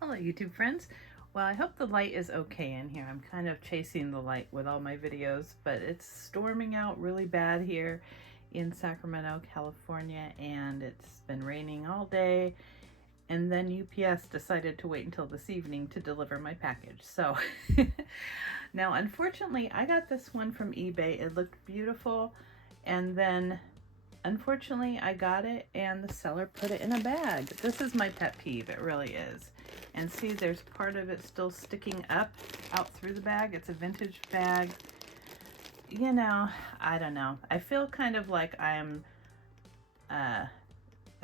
Hello YouTube friends. Well, I hope the light is okay in here. I'm kind of chasing the light with all my videos, but it's storming out really bad here in Sacramento, California, and it's been raining all day. And then UPS decided to wait until this evening to deliver my package. So now, unfortunately, I got this one from eBay. It looked beautiful, and then unfortunately, I got it and the seller put it in a bag. This is my pet peeve, it really is. And see, there's part of it still sticking up out through the bag. It's a vintage bag. You know, I don't know. I feel kind of like I'm a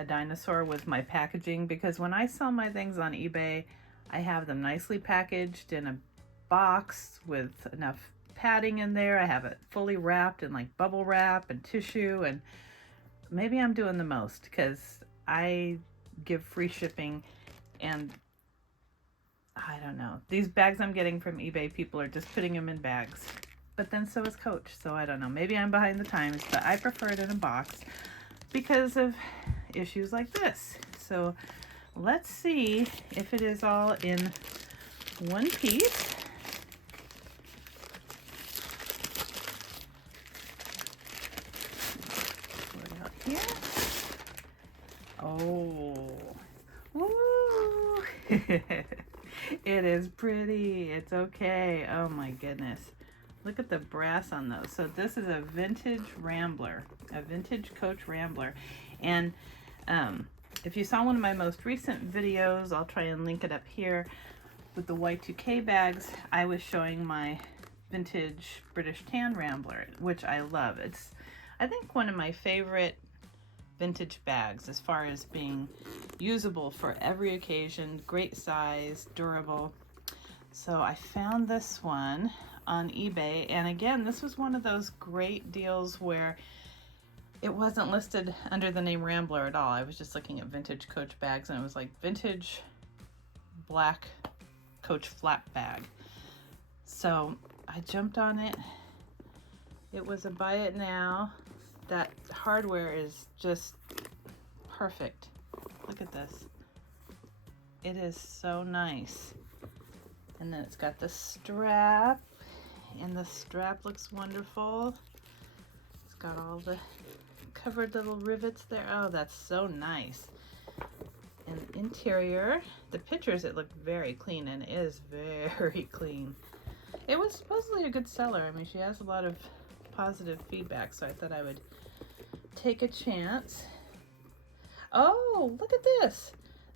dinosaur with my packaging, because when I sell my things on eBay, I have them nicely packaged in a box with enough padding in there. I have it fully wrapped in like bubble wrap and tissue, and maybe I'm doing the most because I give free shipping, and I don't know. These bags I'm getting from eBay, people are just putting them in bags. But then so is Coach, so I don't know. Maybe I'm behind the times, but I prefer it in a box because of issues like this. So let's see if it is all in one piece. Here. Oh, woo! It is pretty. It's okay. Oh my goodness. Look at the brass on those. So this is a vintage Rambler, a vintage Coach Rambler. And if you saw one of my most recent videos, I'll try and link it up here, with the Y2K bags, I was showing my vintage British tan Rambler, which I love. It's, I think, one of my favorite vintage bags as far as being usable for every occasion, great size, durable. So I found this one on eBay, and again, this was one of those great deals where it wasn't listed under the name Rambler at all. I was just looking at vintage Coach bags, and it was like vintage black Coach flat bag. So I jumped on it. It was a buy it now. That hardware is just perfect. Look at this. It is so nice. And then it's got the strap, and the strap looks wonderful. It's got all the covered little rivets there. Oh, that's so nice. And interior, the pictures, it looked very clean, and it is very clean. It was supposedly a good seller. I mean, she has a lot of positive feedback, so I thought I would take a chance. Oh, look at this.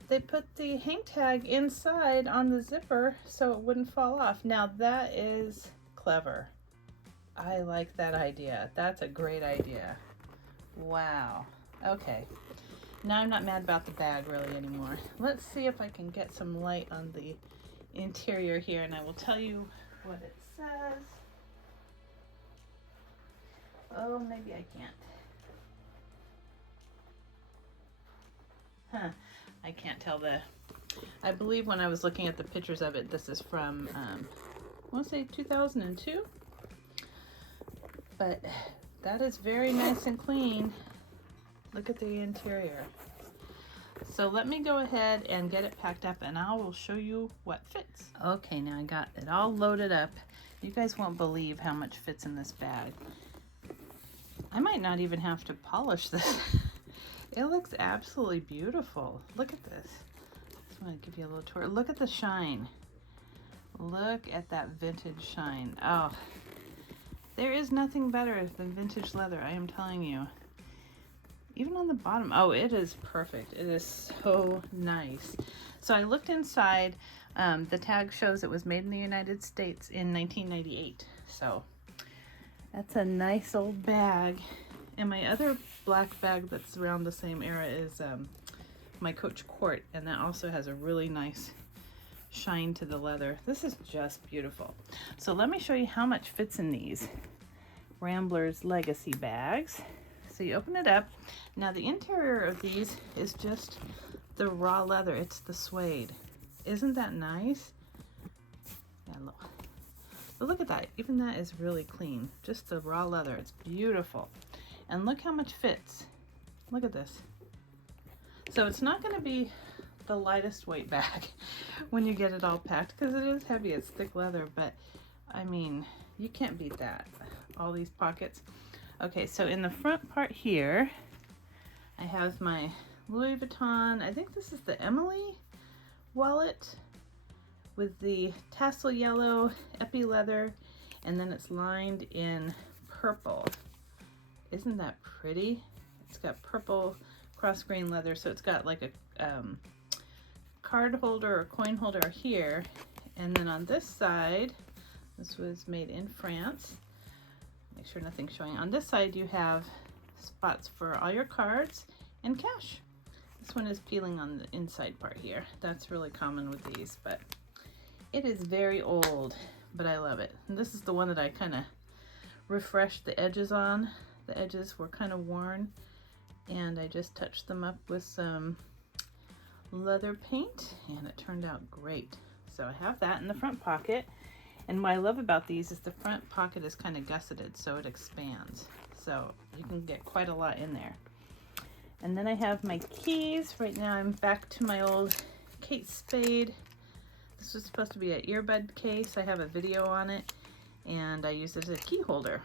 They put the hang tag inside on the zipper so it wouldn't fall off. Now that is clever. I like that idea. That's a great idea. Wow. Okay. Now I'm not mad about the bag really anymore. Let's see if I can get some light on the interior here, and I will tell you what it says. Oh, maybe I can't. Huh. I can't tell the... I believe when I was looking at the pictures of it, this is from, I want to say 2002. But that is very nice and clean. Look at the interior. So let me go ahead and get it packed up, and I will show you what fits. Okay, now I got it all loaded up. You guys won't believe how much fits in this bag. I might not even have to polish this. It looks absolutely beautiful. Look at this. Just want to give you a little tour. Look at the shine. Look at that vintage shine. Oh, there is nothing better than vintage leather, I am telling you. Even on the bottom, oh, it is perfect. It is so nice. So I looked inside. The tag shows it was made in the United States in 1998. So that's a nice old bag. And my other black bag that's around the same era is my Coach Court, and that also has a really nice shine to the leather. This is just beautiful. So let me show you how much fits in these Rambler's Legacy bags. So you open it up. Now the interior of these is just the raw leather. It's the suede. Isn't that nice? Yeah, look. But look at that. Even that is really clean. Just the raw leather. It's beautiful. And look how much fits. Look at this. So it's not going to be the lightest weight bag when you get it all packed, because it is heavy. It's thick leather, but I mean, you can't beat that. All these pockets. Okay, so in the front part here, I have my Louis Vuitton, I think this is the Emily wallet with the tassel yellow epi leather, and then it's lined in purple. Isn't that pretty? It's got purple cross grain leather, so it's got like a card holder or coin holder here, and then on this side, this was made in France. Make sure nothing's showing. On this side you have spots for all your cards and cash. This one is peeling on the inside part here. That's really common with these, but it is very old, but I love it. And this is the one that I kind of refreshed the edges on. The edges were kind of worn, and I just touched them up with some leather paint, and it turned out great. So I have that in the front pocket. And what I love about these is the front pocket is kind of gusseted, so it expands. So you can get quite a lot in there. And then I have my keys. Right now I'm back to my old Kate Spade. This was supposed to be an earbud case. I have a video on it, and I use it as a key holder.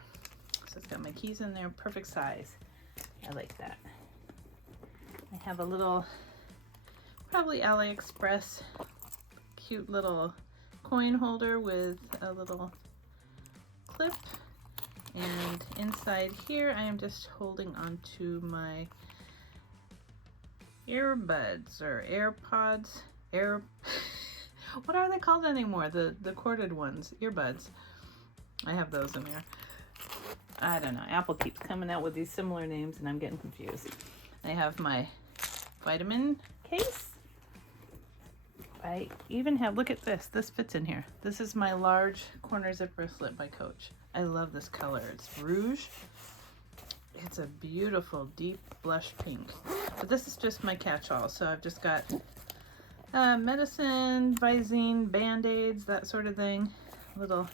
So it's got my keys in there, perfect size. I like that. I have a little, probably AliExpress, cute little coin holder with a little clip. And inside here, I am just holding onto my earbuds or AirPods. What are they called anymore? The corded ones, earbuds. I have those in there. I don't know. Apple keeps coming out with these similar names, and I'm getting confused. I have my vitamin case. I even have, look at this. This fits in here. This is my large corner zipper slip by Coach. I love this color. It's rouge. It's a beautiful deep blush pink. But this is just my catch-all. So I've just got medicine, Visine, Band-Aids, that sort of thing. Little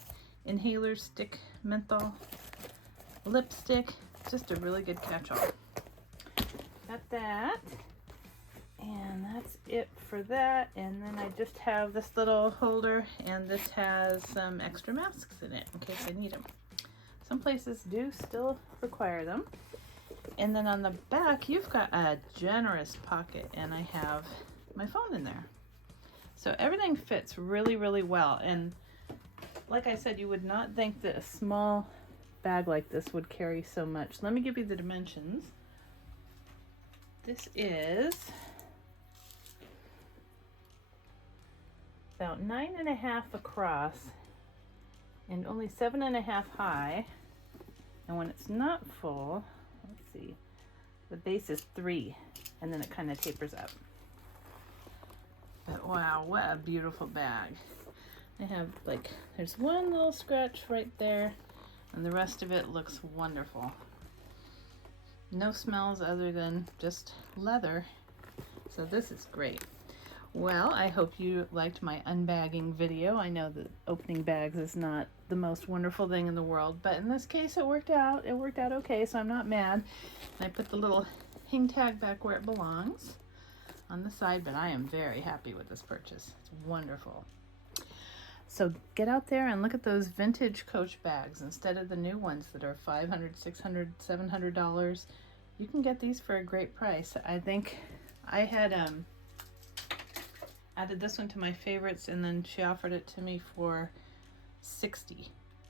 inhaler stick, menthol, lipstick. Just a really good catch-all. Got that. And that's it for that. And then I just have this little holder, and this has some extra masks in it in case I need them. Some places do still require them. And then on the back, you've got a generous pocket, and I have my phone in there. So everything fits really, really well. And like I said, you would not think that a small bag like this would carry so much. Let me give you the dimensions. This is about 9.5 across and only 7.5 high. And when it's not full, let's see, the base is 3, and then it kind of tapers up. But wow, what a beautiful bag. I have like, there's one little scratch right there, and the rest of it looks wonderful. No smells other than just leather. So this is great. Well, I hope you liked my unbagging video. I know that opening bags is not the most wonderful thing in the world, but in this case it worked out. It worked out okay, so I'm not mad. And I put the little hang tag back where it belongs on the side, but I am very happy with this purchase. It's wonderful. So get out there and look at those vintage Coach bags instead of the new ones that are $500, $600, $700. You can get these for a great price. I think I had added this one to my favorites, and then she offered it to me for $60. I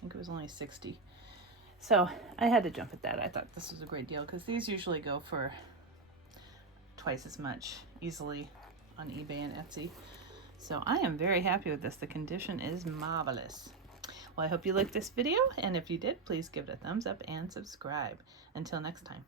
think it was only $60. So I had to jump at that. I thought this was a great deal because these usually go for twice as much easily on eBay and Etsy. So I am very happy with this. The condition is marvelous. Well, I hope you liked this video, and if you did, please give it a thumbs up and subscribe. Until next time.